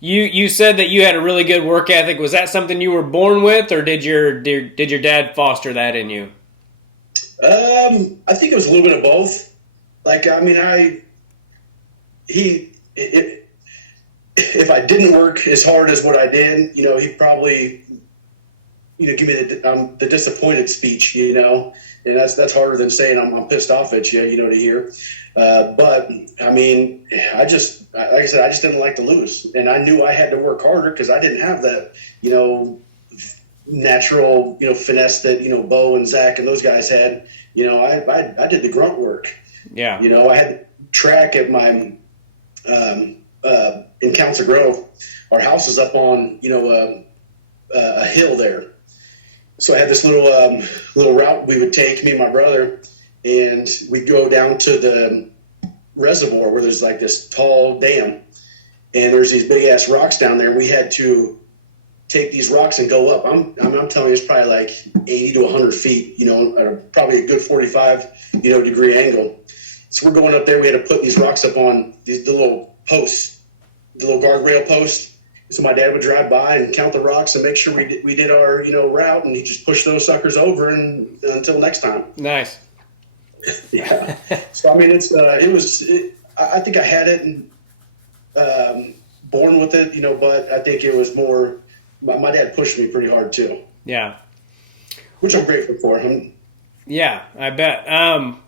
You said that you had a really good work ethic. Was that something you were born with, or did your dad foster that in you? I think it was a little bit of both. Like, I mean, if I didn't work as hard as what I did, he'd probably, give me the disappointed speech, and that's harder than saying I'm pissed off at you, to hear. But I mean, like I said, I just didn't like to lose, and I knew I had to work harder because I didn't have that, natural, finesse that Bo and Zach and those guys had. I did the grunt work. Yeah. I had track at my in Council Grove. Our house is up on a hill there, so I had this little route we would take, me and my brother, and we'd go down to the reservoir where there's like this tall dam, and there's these big ass rocks down there. We had to take these rocks and go up. I'm telling you, it's probably like 80 to 100 feet, at probably a good 45, degree angle. So we're going up there. We had to put these rocks up on the little posts, the little guardrail posts. So my dad would drive by and count the rocks and make sure we did our, route, and he just pushed those suckers over and until next time. Nice. Yeah. So I mean, I think I had it and born with it, but I think it was more. My dad pushed me pretty hard too. Yeah. Which I'm grateful for him. Yeah, I bet.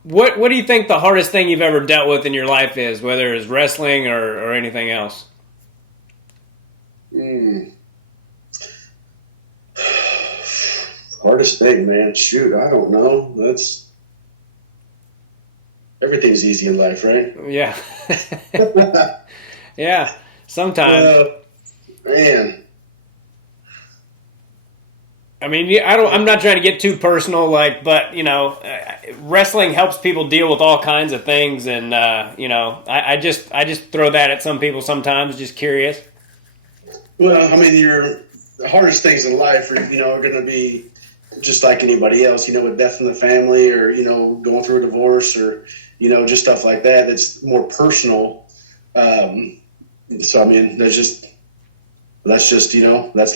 What do you think the hardest thing you've ever dealt with in your life is, whether it's wrestling or anything else? Hardest thing, man. Shoot, I don't know. Everything's easy in life, right? Yeah. Yeah, sometimes. Man. I mean, I'm not trying to get too personal, but wrestling helps people deal with all kinds of things, and I just throw that at some people sometimes. Just curious. Well, I mean, the hardest things in life are going to be just like anybody else. With death in the family, or going through a divorce, or just stuff like that. That's more personal. So I mean, that's just that's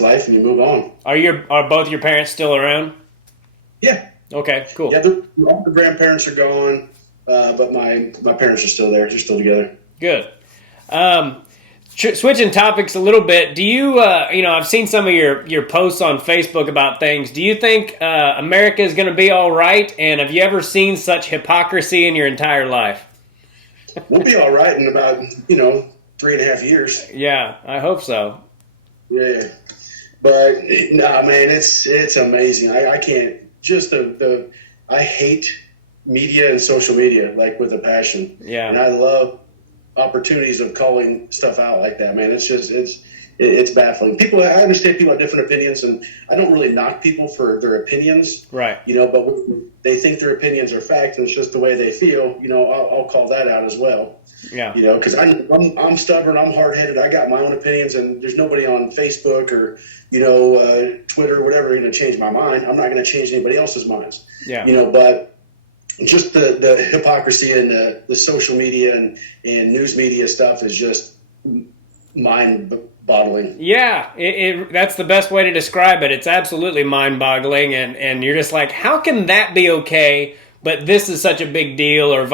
life, and you move on. Are both your parents still around? Yeah. Okay, cool. Yeah, all the grandparents are gone, but my parents are still there. They're still together. Good. Switching topics a little bit, do you I've seen some of your posts on Facebook about things. Do you think America is going to be all right? And have you ever seen such hypocrisy in your entire life? We'll be all right in about 3.5 years. Yeah, I hope so. Yeah, but nah, man, it's amazing. I can't just I hate media and social media like with a passion. Yeah, and I love opportunities of calling stuff out like that, man. It's baffling. I understand people have different opinions, and I don't really knock people for their opinions, right? But when they think their opinions are fact, and it's just the way they feel. I'll call that out as well. Yeah. Because I'm stubborn, I'm hard headed. I got my own opinions, and there's nobody on Facebook or Twitter, whatever, going to change my mind. I'm not going to change anybody else's minds. Yeah. But just the hypocrisy and the social media and news media stuff is just mind-boggling. Yeah, that's the best way to describe it. It's absolutely mind-boggling, and you're just like, how can that be okay, but this is such a big deal, or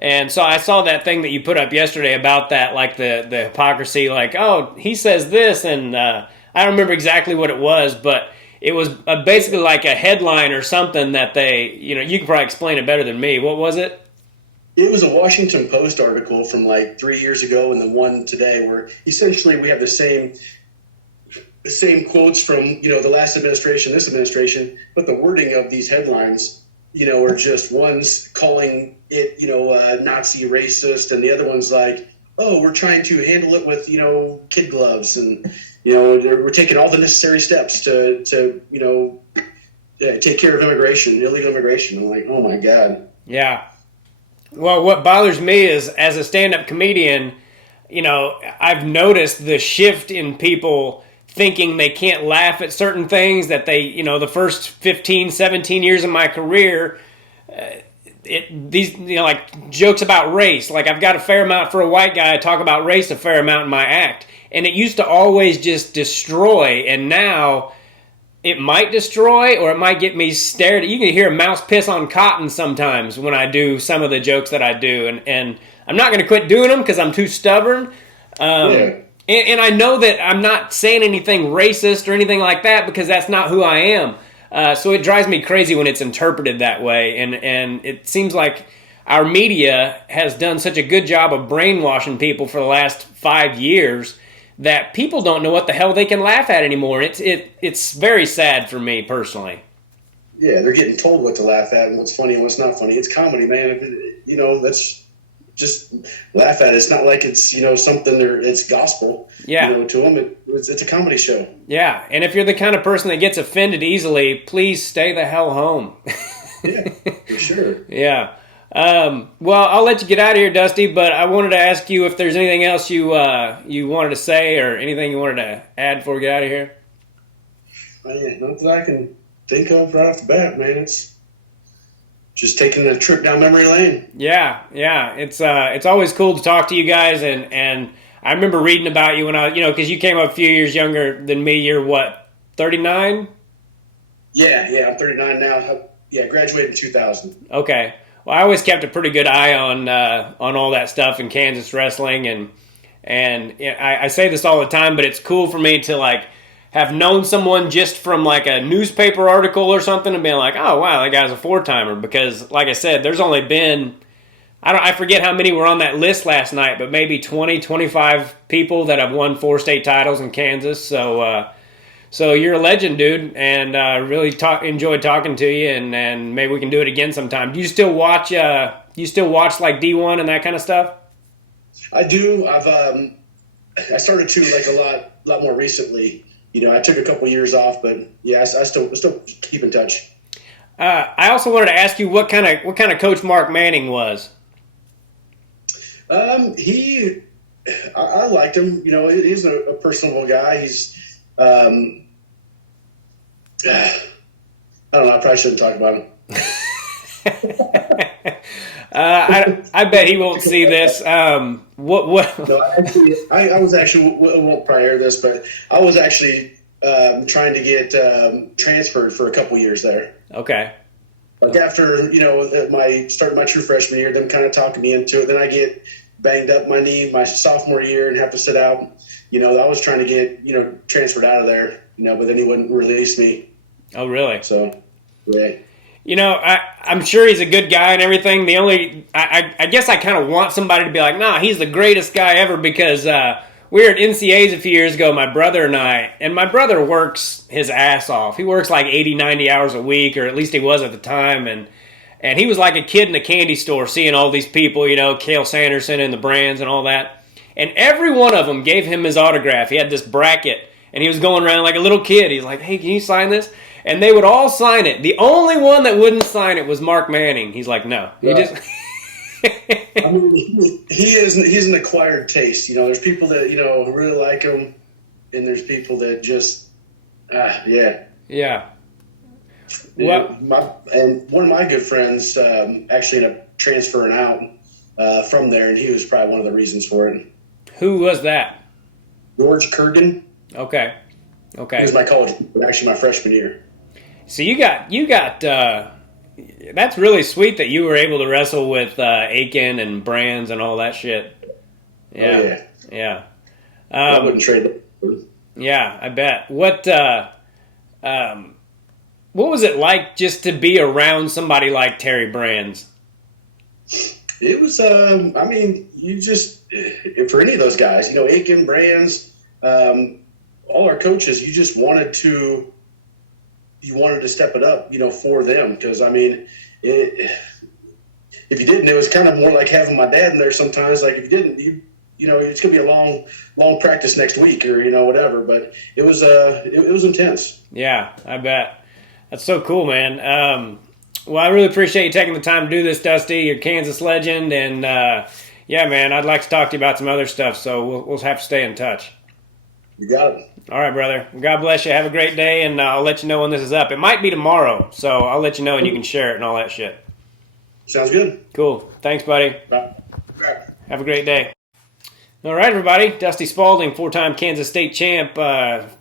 and so I saw that thing that you put up yesterday about that, like the hypocrisy, like, oh, he says this, and I don't remember exactly what it was, but it was basically like a headline or something that they, you can probably explain it better than me. What was it? It was a Washington Post article from like 3 years ago, and the one today, where essentially we have the same quotes from the last administration, this administration, but the wording of these headlines, are just one's calling it Nazi racist, and the other one's like, oh, we're trying to handle it with kid gloves, and we're taking all the necessary steps to take care of illegal immigration. I'm like, oh my God. Yeah. Well, what bothers me is, as a stand-up comedian, I've noticed the shift in people thinking they can't laugh at certain things that they, the first 15, 17 years of my career, these, like jokes about race. Like I've got a fair amount for a white guy. I talk about race a fair amount in my act, and it used to always just destroy, and now it might destroy or it might get me stared at. You can hear a mouse piss on cotton sometimes when I do some of the jokes that I do, and I'm not going to quit doing them because I'm too stubborn. Yeah. And I know that I'm not saying anything racist or anything like that because that's not who I am. So it drives me crazy when it's interpreted that way. And it seems like our media has done such a good job of brainwashing people for the last 5 years that people don't know what the hell they can laugh at anymore. It's very sad for me personally. Yeah, they're getting told what to laugh at and what's funny and what's not funny. It's comedy, man. That's just laugh at it. It's not like it's something it's gospel. Yeah. To them it's a comedy show. Yeah, and if you're the kind of person that gets offended easily, please stay the hell home. Yeah, for sure. Yeah. Well, I'll let you get out of here, Dusty, but I wanted to ask you if there's anything else you wanted to say or anything you wanted to add before we get out of here. Man, not that I can think of right off the bat, man. It's just taking a trip down memory lane. Yeah. It's always cool to talk to you guys, and I remember reading about you when because you came up a few years younger than me. You're what, 39? Yeah, I'm 39 now. Yeah, graduated in 2000. Okay. Well, I always kept a pretty good eye on all that stuff in Kansas wrestling, and I say this all the time, but it's cool for me to like have known someone just from like a newspaper article or something and being like, oh wow, that guy's a 4-timer. Because like I said, there's only been I forget how many were on that list last night, but maybe 20, 25 people that have won 4 state titles in Kansas. So you're a legend, dude, and really enjoyed talking to you, and maybe we can do it again sometime. Do you still watch? You still watch like D1 and that kind of stuff? I do. I started to like a lot more recently. I took a couple years off, but yeah, I still keep in touch. I also wanted to ask you what kind of coach Mark Manning was. I liked him. He's a personable guy. He's I don't know. I probably shouldn't talk about him. I bet he won't see this. What? No, I was actually. I won't probably air this, but I was actually trying to get transferred for a couple years there. Okay. Like after my true freshman year, them kind of talking me into it. Then I get banged up my knee my sophomore year and have to sit out. I was trying to get transferred out of there. But then he wouldn't release me. Oh, really? So, yeah. I'm sure he's a good guy and everything. I guess I kind of want somebody to be like, nah, he's the greatest guy ever, because we were at NCA's a few years ago, my brother and I, and my brother works his ass off. He works like 80, 90 hours a week, or at least he was at the time, and he was like a kid in a candy store seeing all these people, Cale Sanderson and the Brands and all that. And every one of them gave him his autograph. He had this bracket, and he was going around like a little kid. He's like, hey, can you sign this? And they would all sign it. The only one that wouldn't sign it was Mark Manning. He's like, no. He just... I mean, he's an acquired taste. There's people that, really like him, and there's people that just, yeah. Yeah. Well, and one of my good friends actually ended up transferring out from there, and he was probably one of the reasons for it. Who was that? George Kurgan. Okay. He was my college, but actually my freshman year. So you got. That's really sweet that you were able to wrestle with Aiken and Brands and all that shit. Yeah. Oh, yeah. I wouldn't trade it. Yeah, I bet. What was it like just to be around somebody like Terry Brands? It was, you just, for any of those guys, Aiken, Brands, all our coaches, you just wanted to step it up, for them. Because, if you didn't, it was kind of more like having my dad in there sometimes. Like, if you didn't, it's going to be a long practice next week or, whatever. But it was intense. Yeah, I bet. That's so cool, man. Well, I really appreciate you taking the time to do this, Dusty. You're a Kansas legend, and yeah, man, I'd like to talk to you about some other stuff, so we'll have to stay in touch. You got it. All right, brother. God bless you. Have a great day, and I'll let you know when this is up. It might be tomorrow, so I'll let you know, and you can share it and all that shit. Sounds good. Cool. Thanks, buddy. Bye. Bye. Have a great day. All right, everybody. Dusty Spaulding, four-time Kansas State champ,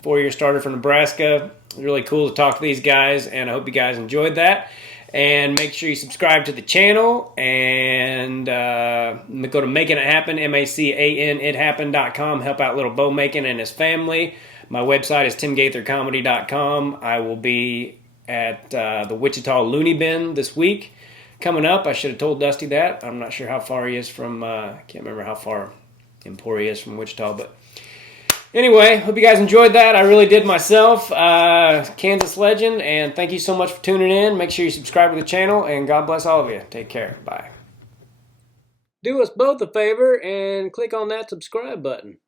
four-year starter from Nebraska. Really cool to talk to these guys, and I hope you guys enjoyed that. And make sure you subscribe to the channel and go to Making It Happen, MACANIthappen.com. Help out little Bo Macon and his family. My website is timgaithercomedy.com. I will be at the Wichita Looney Bin this week coming up. I should have told Dusty that. I'm not sure how far he is from, I can't remember how far Emporia is from Wichita, but anyway, hope you guys enjoyed that. I really did myself. Kansas legend, and thank you so much for tuning in. Make sure you subscribe to the channel, and God bless all of you. Take care. Bye. Do us both a favor and click on that subscribe button.